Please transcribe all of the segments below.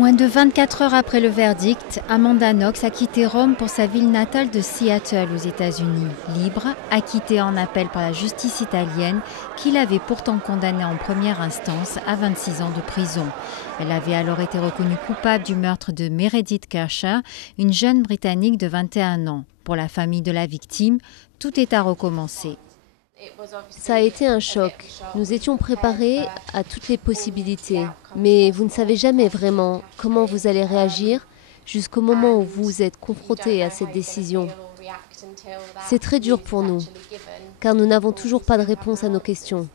Moins de 24 heures après le verdict, Amanda Knox a quitté Rome pour sa ville natale de Seattle aux États-Unis. Libre, acquittée en appel par la justice italienne qui l'avait pourtant condamnée en première instance à 26 ans de prison. Elle avait alors été reconnue coupable du meurtre de Meredith Kercher, une jeune Britannique de 21 ans. Pour la famille de la victime, tout est à recommencer. Ça a été un choc. Nous étions préparés à toutes les possibilités. Mais vous ne savez jamais vraiment comment vous allez réagir jusqu'au moment où vous êtes confronté à cette décision. C'est très dur pour nous, car nous n'avons toujours pas de réponse à nos questions.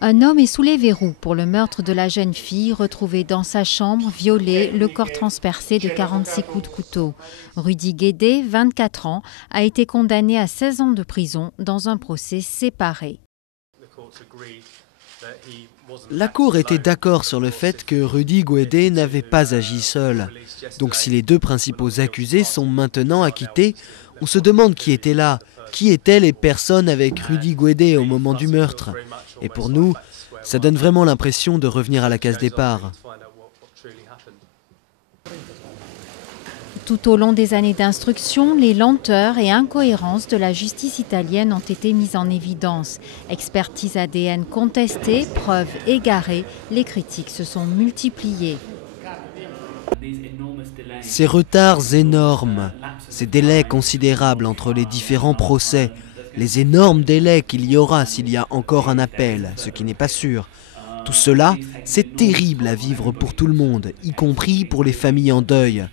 Un homme est sous les verrous pour le meurtre de la jeune fille retrouvée dans sa chambre, violée, le corps transpercé de 46 coups de couteau. Rudy Guédé, 24 ans, a été condamné à 16 ans de prison dans un procès séparé. La Cour était d'accord sur le fait que Rudy Guédé n'avait pas agi seul. Donc si les deux principaux accusés sont maintenant acquittés, on se demande qui était là. Qui étaient les personnes avec Rudy Guédé au moment du meurtre? Et pour nous, ça donne vraiment l'impression de revenir à la case départ. Tout au long des années d'instruction, les lenteurs et incohérences de la justice italienne ont été mises en évidence. Expertise ADN contestée, preuves égarées, les critiques se sont multipliées. Ces retards énormes, ces délais considérables entre les différents procès, les énormes délais qu'il y aura s'il y a encore un appel, ce qui n'est pas sûr. Tout cela, c'est terrible à vivre pour tout le monde, y compris pour les familles en deuil.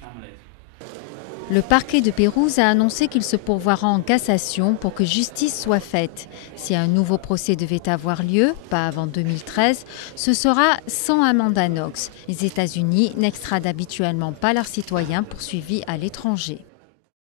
Le parquet de Pérouse a annoncé qu'il se pourvoira en cassation pour que justice soit faite. Si un nouveau procès devait avoir lieu, pas avant 2013, ce sera sans Amanda Knox. Les États-Unis n'extradent habituellement pas leurs citoyens poursuivis à l'étranger.